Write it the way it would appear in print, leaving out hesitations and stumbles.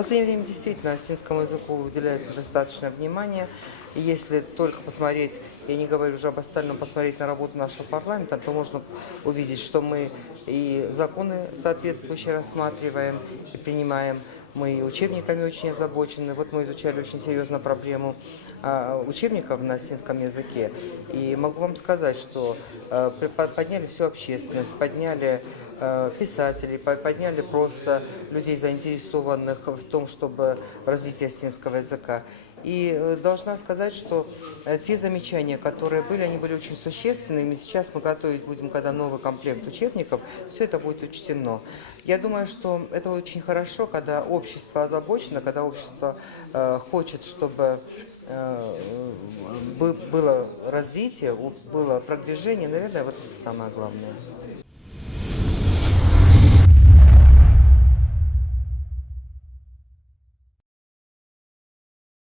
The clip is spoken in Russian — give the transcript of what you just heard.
последнее время действительно осетинскому языку уделяется достаточно внимания. И если только посмотреть, я не говорю уже об остальном, посмотреть на работу нашего парламента, то можно увидеть, что мы и законы соответствующие рассматриваем и принимаем. Мы и учебниками очень озабочены. Вот мы изучали очень серьезно проблему учебников на осетинском языке. И могу вам сказать, что подняли всю общественность, подняли писателей, подняли просто людей, заинтересованных в том, чтобы развитие осетинского языка. И должна сказать, что те замечания, которые были, они были очень существенными. Сейчас мы готовить будем, когда новый комплект учебников, все это будет учтено. Я думаю, что это очень хорошо, когда общество озабочено, когда общество хочет, чтобы было развитие, было продвижение. Наверное, вот это самое главное.